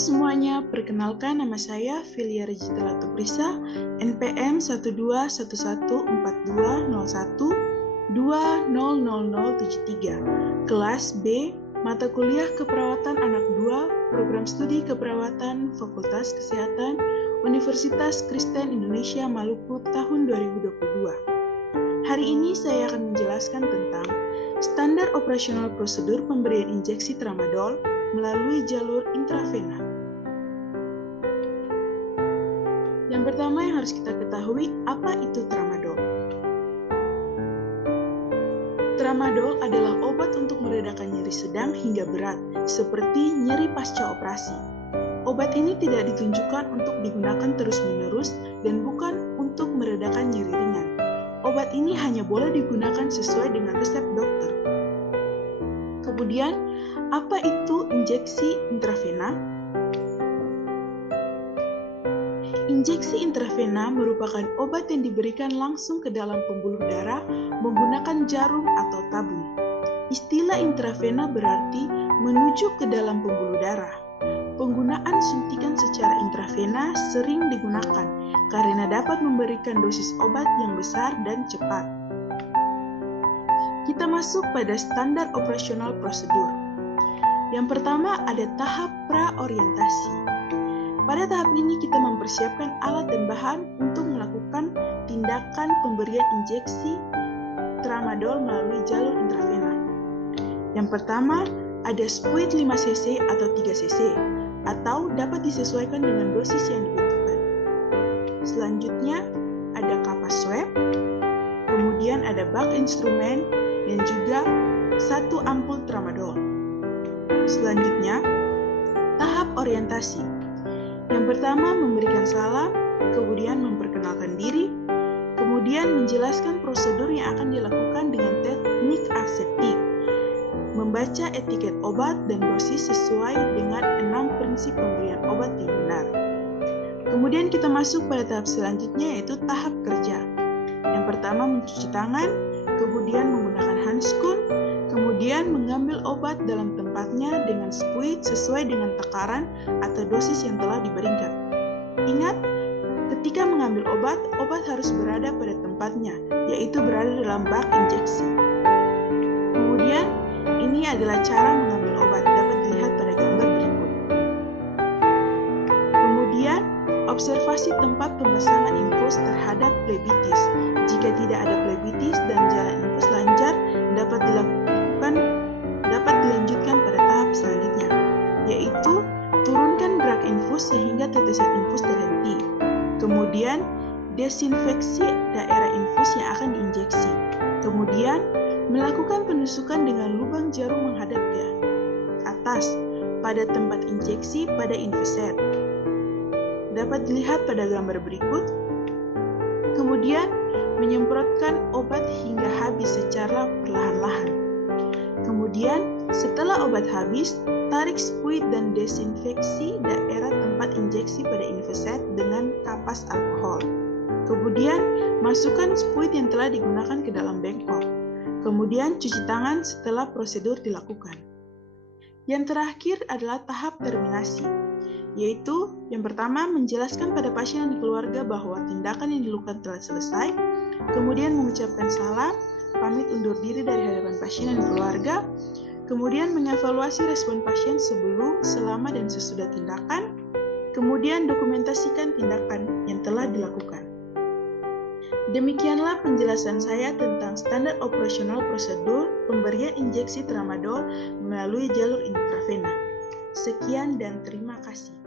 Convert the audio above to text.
semuanya, perkenalkan nama saya Filia Regita Latuprisa, NPM 1214201200073, kelas B, mata kuliah Keperawatan Anak 2, program studi Keperawatan Fakultas Kesehatan, Universitas Kristen Indonesia Maluku tahun 2022. Hari ini saya akan menjelaskan tentang standar operasional prosedur pemberian injeksi tramadol melalui jalur intravena. Yang pertama yang harus kita ketahui, apa itu tramadol? Tramadol adalah obat untuk meredakan nyeri sedang hingga berat, seperti nyeri pasca operasi. Obat ini tidak ditunjukkan untuk digunakan terus-menerus dan bukan untuk meredakan nyeri ringan. Obat ini hanya boleh digunakan sesuai dengan resep dokter. Kemudian, apa itu injeksi intravena? Injeksi intravena merupakan obat yang diberikan langsung ke dalam pembuluh darah menggunakan jarum atau tabung. Istilah intravena berarti menuju ke dalam pembuluh darah. Penggunaan suntikan secara intravena sering digunakan karena dapat memberikan dosis obat yang besar dan cepat. Kita masuk pada standar operasional prosedur. Yang pertama ada tahap praorientasi. Pada tahap ini kita mempersiapkan alat dan bahan untuk melakukan tindakan pemberian injeksi tramadol melalui jalur intravena. Yang pertama ada spuit 5 cc atau 3 cc atau dapat disesuaikan dengan dosis yang dibutuhkan. Selanjutnya ada kapas swab, kemudian ada bak instrumen dan juga 1 ampul tramadol. Selanjutnya, tahap orientasi. Yang pertama, memberikan salam, kemudian memperkenalkan diri, kemudian menjelaskan prosedur yang akan dilakukan dengan teknik aseptik, membaca etiket obat dan dosis sesuai dengan 6 prinsip pemberian obat yang benar. Kemudian kita masuk pada tahap selanjutnya yaitu tahap kerja. Yang pertama, mencuci tangan, kemudian menggunakan handskun, kemudian mengambil obat dalam tempatnya dengan spuit sesuai dengan takaran atau dosis yang telah diberikan. Ingat, ketika mengambil obat, obat harus berada pada tempatnya, yaitu berada dalam bak injeksi. Kemudian, ini adalah cara mengambil obat, dapat dilihat pada gambar berikut. Kemudian, observasi tempat pemasangan infus terhadap plebitis. Jika tidak ada plebitis dan jalan infus lancar, dapat dilanjutkan pada tahap selanjutnya, yaitu turunkan drag infus sehingga tetesan infus terhenti. Kemudian, desinfeksi daerah infus yang akan diinjeksi. Kemudian, melakukan penusukan dengan lubang jarum menghadap ke atas pada tempat injeksi pada infuser. Dapat dilihat pada gambar berikut. Kemudian, menyemprotkan obat hingga habis secara perlahan-lahan. Kemudian, setelah obat habis, tarik spuit dan desinfeksi daerah tempat injeksi pada infuset dengan kapas alkohol. Kemudian, masukkan spuit yang telah digunakan ke dalam bengkok. Kemudian, cuci tangan setelah prosedur dilakukan. Yang terakhir adalah tahap terminasi, yaitu yang pertama menjelaskan pada pasien dan keluarga bahwa tindakan yang dilakukan telah selesai, kemudian mengucapkan salam, pamit undur diri dari hadapan pasien dan keluarga, kemudian mengevaluasi respon pasien sebelum, selama, dan sesudah tindakan, kemudian dokumentasikan tindakan yang telah dilakukan. Demikianlah penjelasan saya tentang standar operasional prosedur pemberian injeksi tramadol melalui jalur intravena. Sekian dan terima kasih.